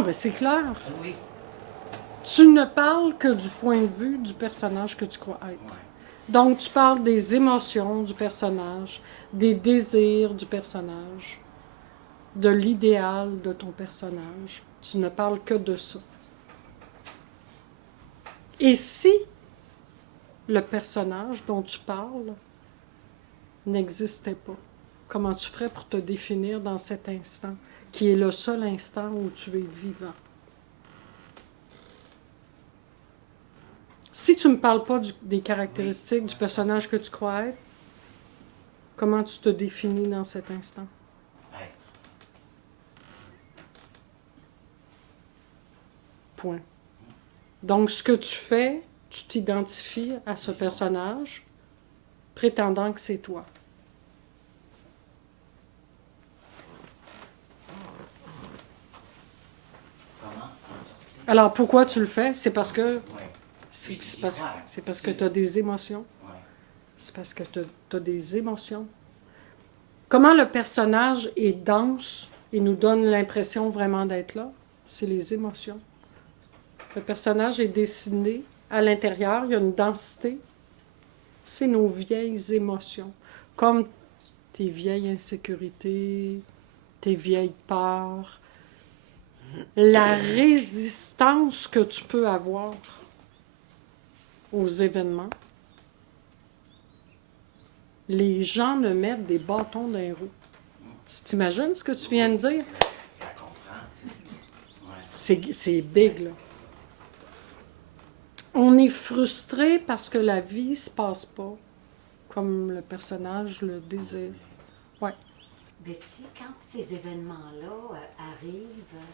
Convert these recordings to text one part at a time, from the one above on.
Ah, ben c'est clair. Oui. Tu ne parles que du point de vue du personnage que tu crois être. Ouais. Donc, tu parles des émotions du personnage, des désirs du personnage, de l'idéal de ton personnage. Tu ne parles que de ça. Et si le personnage dont tu parles n'existait pas, comment tu ferais pour te définir dans cet instant, qui est le seul instant où tu es vivant? Si tu ne me parles pas des caractéristiques du personnage que tu crois être, comment tu te définis dans cet instant? Ouais. Point. Donc, ce que tu fais, tu t'identifies à ce personnage, prétendant que c'est toi. Comment en sortir? Alors, pourquoi tu le fais? C'est parce que Ouais. c'est J'y parce, crois, c'est c'est parce que sûr. tu as des émotions. Ouais. C'est parce que tu as des émotions. Comment le personnage est dense et nous donne l'impression vraiment d'être là? C'est les émotions. Le personnage est dessiné à l'intérieur, il y a une densité. C'est nos vieilles émotions. Comme tes vieilles insécurités, tes vieilles peurs, la résistance que tu peux avoir aux événements. Les gens me mettent des bâtons dans les roues. Tu t'imagines ce que tu viens de dire? Je la comprends, tu sais. Ouais. C'est big, là. On est frustré parce que la vie se passe pas comme le personnage le désire. Ouais. Betty, quand ces événements-là arrivent,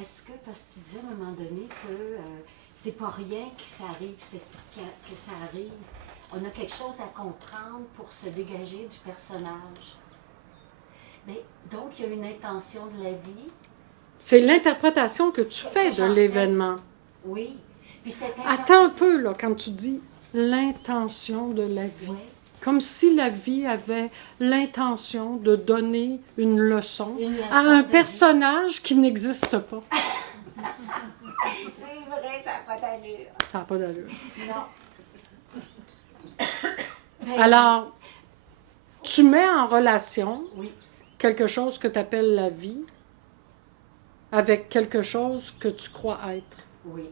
est-ce que, parce que tu disais à un moment donné que c'est pas rien que ça arrive, c'est que ça arrive, on a quelque chose à comprendre pour se dégager du personnage. Mais, donc, il y a une intention de la vie. C'est l'interprétation que tu fais de l'événement. Oui. Puis cette Attends un peu, là, quand tu dis l'intention de la vie. Oui. Comme si la vie avait l'intention de donner une leçon Une leçon à un de vie. personnage qui n'existe pas. C'est vrai, ça n'a pas d'allure. Ça n'a pas d'allure. Non. Alors, tu mets en relation Oui. quelque chose que tu appelles la vie avec quelque chose que tu crois être. Oui.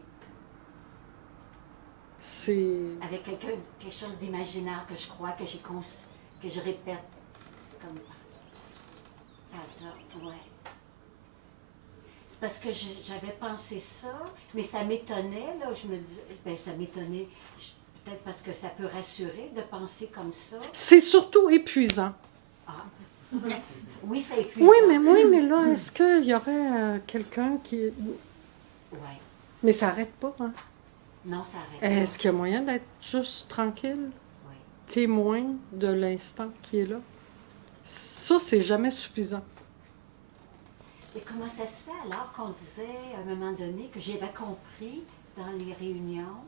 C'est... Avec quelque chose d'imaginaire que je crois, que je répète. Comme... Attends, ouais. C'est parce que j'avais pensé ça, mais ça m'étonnait, là. Je me dis, ben ça m'étonnait. Peut-être parce que ça peut rassurer de penser comme ça. C'est surtout épuisant. Ah. Oui, c'est épuisant. Oui, mais là, est-ce qu'il y aurait quelqu'un qui... Oui. Mais ça n'arrête pas, hein? Non, ça arrête pas. Est-ce qu'il y a moyen d'être juste tranquille, Oui. témoin de l'instant qui est là? Ça, c'est jamais suffisant. Et comment ça se fait alors qu'on disait à un moment donné que j'avais compris dans les réunions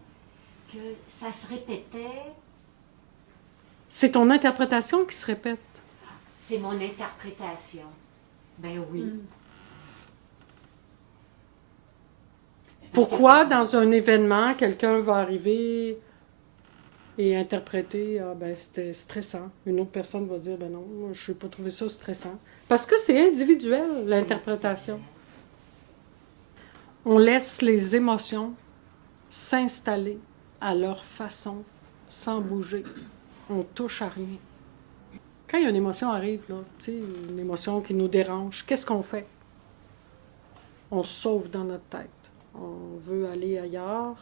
que ça se répétait? C'est ton interprétation qui se répète. C'est mon interprétation. Ben oui. Pourquoi, dans un événement, quelqu'un va arriver et interpréter « Ah, ben, c'était stressant ». Une autre personne va dire « Ben non, moi, je n'ai pas trouvé ça stressant ». Parce que c'est individuel, l'interprétation. On laisse les émotions s'installer à leur façon, sans bouger. On touche à rien. Quand une émotion arrive, là, une émotion qui nous dérange, qu'est-ce qu'on fait? On se sauve dans notre tête. On veut aller ailleurs,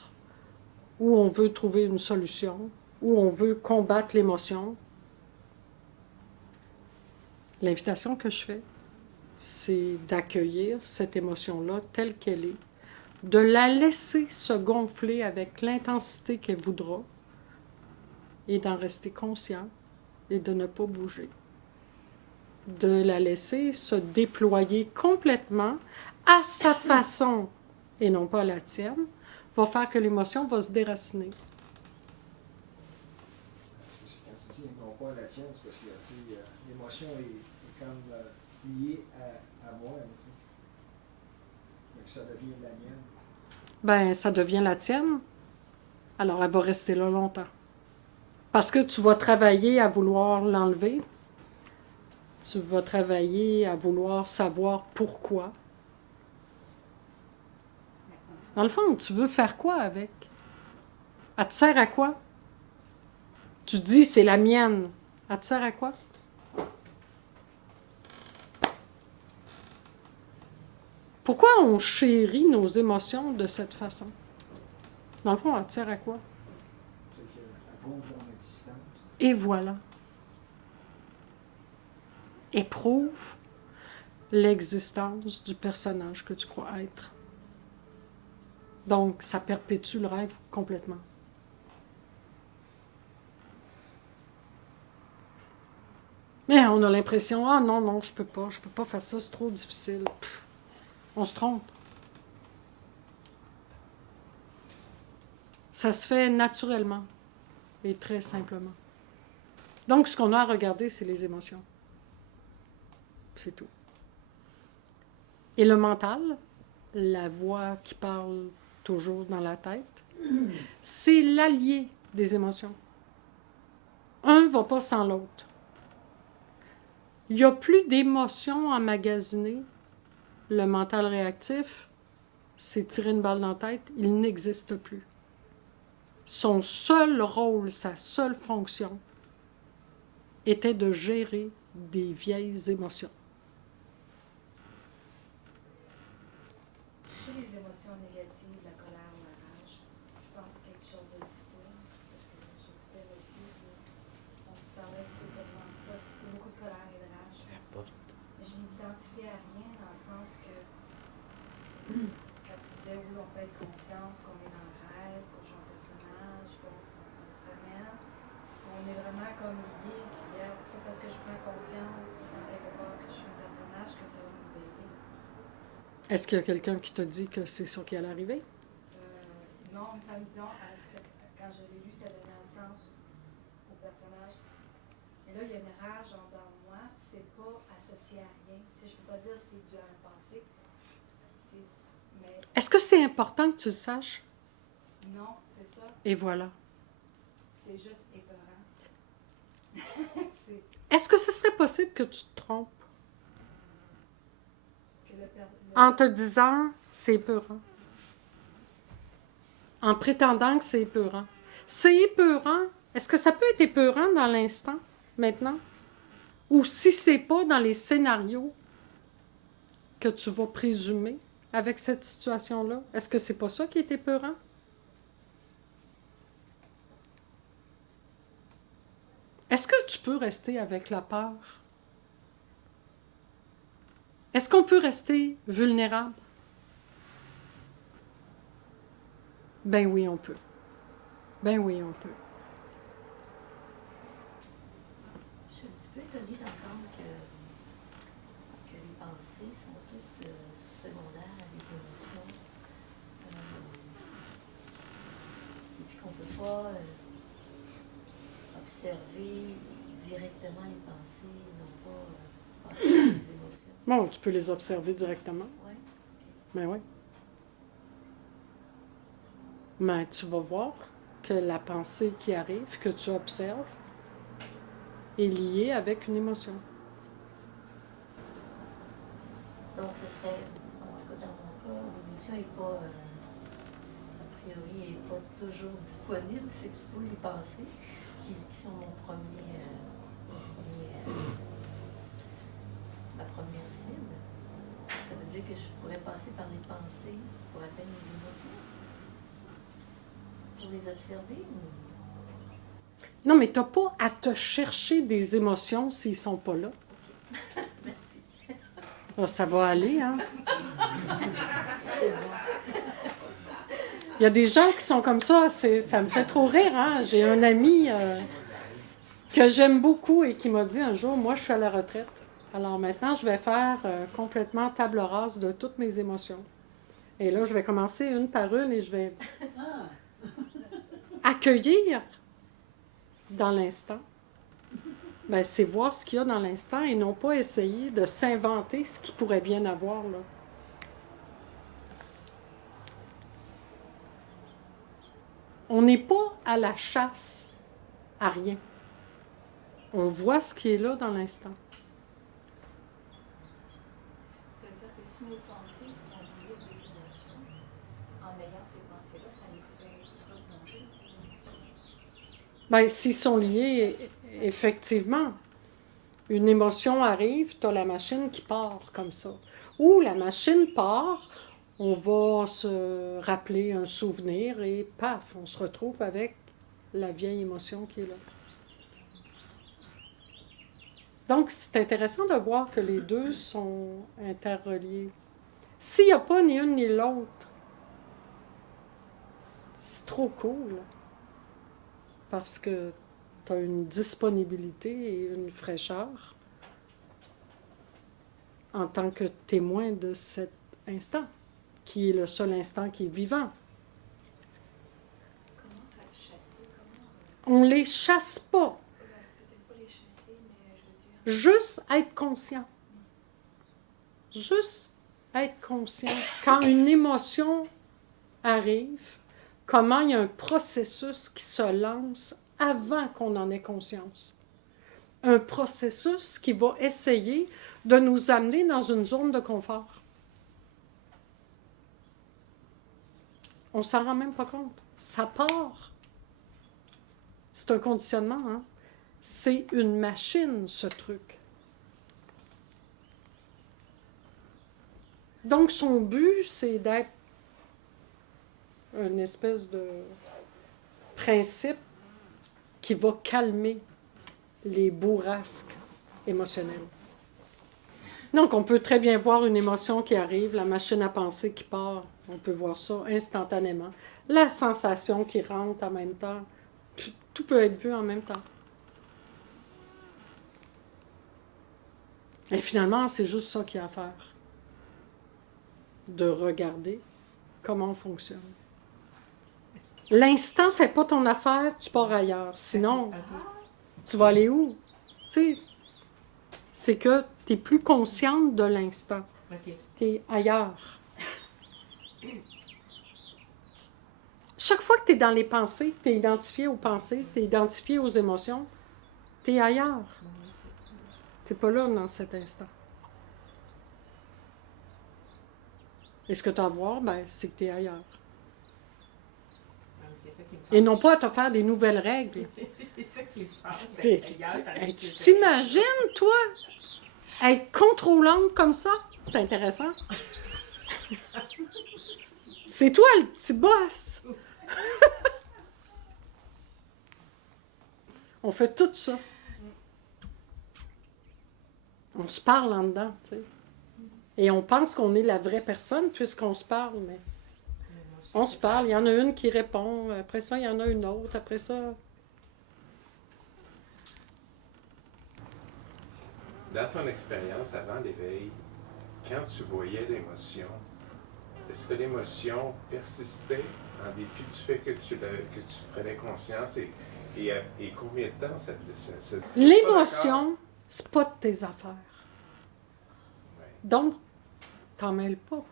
ou on veut trouver une solution, ou on veut combattre l'émotion. L'invitation que je fais, c'est d'accueillir cette émotion-là telle qu'elle est, de la laisser se gonfler avec l'intensité qu'elle voudra, et d'en rester conscient et de ne pas bouger. De la laisser se déployer complètement à sa façon et non pas à la tienne, va faire que l'émotion va se déraciner. Quand tu dis non pas à la tienne, c'est parce que l'émotion est comme liée à moi. que ça devient la mienne. Ben, ça devient la tienne. Alors, elle va rester là longtemps. Parce que tu vas travailler à vouloir l'enlever. Tu vas travailler à vouloir savoir pourquoi. Dans le fond, tu veux faire quoi avec? Elle te sert à quoi? Tu dis, c'est la mienne. Elle te sert à quoi? Pourquoi on chérit nos émotions de cette façon? Dans le fond, elle te sert à quoi? C'est qu'elle prouve ton existence. Et voilà. Éprouve l'existence du personnage que tu crois être. Donc, ça perpétue le rêve complètement. Mais on a l'impression, ah non, non, je peux pas faire ça, c'est trop difficile. Pff, on se trompe. Ça se fait naturellement et très simplement. Donc, ce qu'on a à regarder, c'est les émotions. C'est tout. Et le mental, la voix qui parle toujours dans la tête, c'est l'allié des émotions. Un ne va pas sans l'autre. Il n'y a plus d'émotions emmagasinées. Le mental réactif, c'est tirer une balle dans la tête, il n'existe plus. Son seul rôle, sa seule fonction, était de gérer des vieilles émotions. Toucher les émotions négatives, la colère ou la rage, je pense que c'est quelque chose de difficile. Parce que j'écoutais monsieur, on se parlait que c'est tellement ça. Il y a beaucoup de colère et de rage. Je n'identifiais à rien dans le sens que quand tu disais oui, on peut être conscient qu'on est dans le rêve, qu'on joue un personnage, qu'on se ramène, on est vraiment comme lié, qui est, c'est pas parce que je prends conscience en quelque part que je suis un personnage que ça va m'aider. Est-ce qu'il y a quelqu'un qui t'a dit que c'est ça qui allait arriver? Non, mais ça me dit, quand je l'ai lu, ça donnait un sens au personnage. Et là, il y a une rage en dedans de moi, puis c'est pas associé à rien. Tu sais, je peux pas dire que c'est dû à un passé. Mais Est-ce que c'est important que tu le saches? non, c'est ça. Et voilà. C'est juste épeurant. Est-ce que ce serait possible que tu te trompes Que en te disant c'est épeurant? En prétendant que c'est épeurant. C'est épeurant. Est-ce que ça peut être épeurant dans l'instant, maintenant? Ou si c'est pas dans les scénarios que tu vas présumer avec cette situation-là, est-ce que c'est pas ça qui est épeurant? Est-ce que tu peux rester avec la peur? Est-ce qu'on peut rester vulnérable? Ben oui, on peut. Ben oui, on peut. Je suis un petit peu étonnée d'entendre que les pensées sont toutes secondaires à des émotions. Et puis qu'on ne peut pas observer directement les pensées, non pas passer par les émotions. Bon, tu peux les observer directement. Oui. Ben oui. Mais tu vas voir que la pensée qui arrive, que tu observes, est liée avec une émotion. Donc, ce serait, en tout cas, dans mon cas, l'émotion n'est pas, a priori, n'est pas toujours disponible. C'est plutôt les pensées qui sont ma première cible. Ça veut dire que je pourrais passer par les pensées pour atteindre les émotions? Pour les observer ou... Non, mais tu n'as pas à te chercher des émotions s'ils ne sont pas là. Merci. Ah, ça va aller, hein? C'est bon. Il y a des gens qui sont comme ça, ça me fait trop rire, hein? J'ai un ami que j'aime beaucoup et qui m'a dit un jour, moi, je suis à la retraite. Alors maintenant, je vais faire complètement table rase de toutes mes émotions. Et là, je vais commencer une par une et je vais accueillir dans l'instant. Ben, c'est voir ce qu'il y a dans l'instant et non pas essayer de s'inventer ce qu'il pourrait bien avoir, là. On n'est pas à la chasse à rien. On voit ce qui est là dans l'instant. C'est-à-dire que si nos pensées sont liées aux émotions, en ayant ces pensées-là, ça nous fait replonger dans ces émotions. Bien, s'ils sont liés, effectivement, une émotion arrive, tu as la machine qui part comme ça. Ou la machine part, on va se rappeler un souvenir et paf, on se retrouve avec la vieille émotion qui est là. Donc, c'est intéressant de voir que les deux sont interreliés. S'il n'y a pas ni une ni l'autre, c'est trop cool. Parce que tu as une disponibilité et une fraîcheur en tant que témoin de cet instant, qui est le seul instant qui est vivant. Comment faire chasser? Comment... On ne les chasse pas. Peut-être pas les chasser, mais je veux dire... Juste être conscient. Juste être conscient. Quand une émotion arrive, comment il y a un processus qui se lance avant qu'on en ait conscience. Un processus qui va essayer de nous amener dans une zone de confort. On ne s'en rend même pas compte. Ça part. C'est un conditionnement, hein? C'est une machine, ce truc. Donc, son but, c'est d'être une espèce de principe qui va calmer les bourrasques émotionnelles. Donc, on peut très bien voir une émotion qui arrive, la machine à penser qui part, on peut voir ça instantanément. La sensation qui rentre en même temps, tout peut être vu en même temps. Et finalement, c'est juste ça qu'il y a à faire. De regarder comment on fonctionne. L'instant ne fait pas ton affaire, tu pars ailleurs. Sinon, tu vas aller où? Tu sais, c'est que tu es plus consciente de l'instant. Tu es ailleurs. Chaque fois que tu es dans les pensées, tu es identifié aux pensées, tu es identifié aux émotions, tu es ailleurs. Tu n'es pas là dans cet instant. Et ce que tu as à voir, ben, c'est que tu es ailleurs. Et non pas à te faire des nouvelles règles. C'est ça qui est fâche. Tu t'imagines, toi, être contrôlante comme ça? C'est intéressant. C'est toi le petit boss. On fait tout ça. On se parle en dedans, tu sais. Et on pense qu'on est la vraie personne puisqu'on se parle, mais on se parle. Il y en a une qui répond, après ça, il y en a une autre, après ça... Dans ton expérience avant l'éveil, quand tu voyais l'émotion, est-ce que l'émotion persistait en dépit du fait que tu prenais conscience et combien de temps ça L'émotion, c'est pas de tes affaires. Ouais. Donc, t'en mêles pas.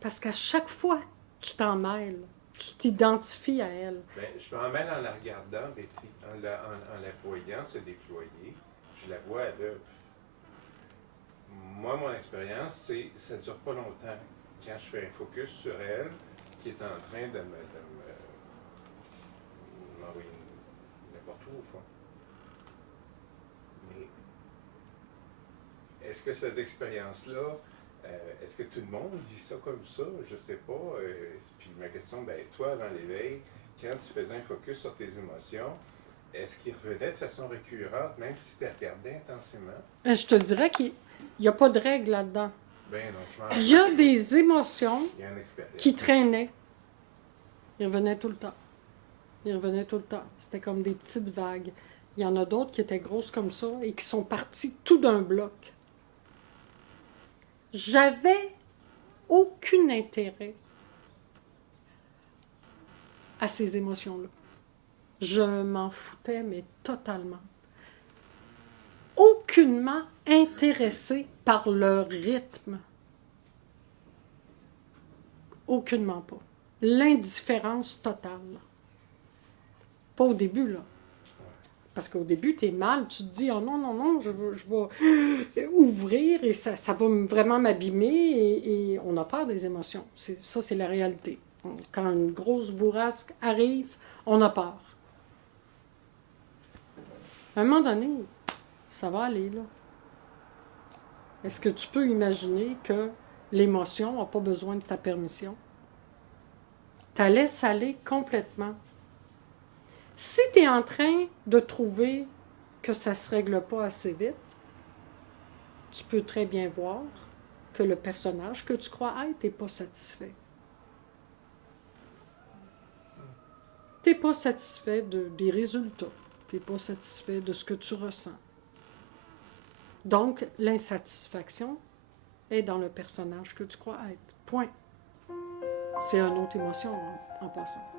Parce qu'à chaque fois que tu t'en mêles, tu t'identifies à elle. Ben, je m'en mêle en la regardant, mais en la voyant se déployer, je la vois à l'œuvre. Moi, mon expérience, c'est ça ne dure pas longtemps. Quand je fais un focus sur elle, qui est en train de m'envoyer n'importe où, au fond. Mais est-ce que cette expérience-là, est-ce que tout le monde vit ça comme ça? Je ne sais pas. Puis ma question, ben, toi, avant l'éveil, quand tu faisais un focus sur tes émotions, est-ce qu'il revenait de façon récurrente, même si tu regardais intensément? Je te dirais qu'il n'y a pas de règle là-dedans. Ben non, Il y a des émotions il y a une expérience. qui traînaient. Ils revenaient tout le temps. Ils revenaient tout le temps. C'était comme des petites vagues. Il y en a d'autres qui étaient grosses comme ça et qui sont parties tout d'un bloc. J'avais aucun intérêt à ces émotions-là. Je m'en foutais, mais totalement. Aucunement intéressée par leur rythme. Aucunement pas. L'indifférence totale. Pas au début, là. Parce qu'au début, tu es mal, tu te dis, oh non, non, non, je vais ouvrir et ça va vraiment m'abîmer et on a peur des émotions. Ça, c'est la réalité. Quand une grosse bourrasque arrive, on a peur. À un moment donné, ça va aller, là. Est-ce que tu peux imaginer que l'émotion n'a pas besoin de ta permission? Tu la laisses aller complètement. Si tu es en train de trouver que ça ne se règle pas assez vite, tu peux très bien voir que le personnage que tu crois être n'est pas satisfait. Tu n'es pas satisfait des résultats. Tu n'es pas satisfait de ce que tu ressens. Donc, l'insatisfaction est dans le personnage que tu crois être. Point. C'est une autre émotion en passant.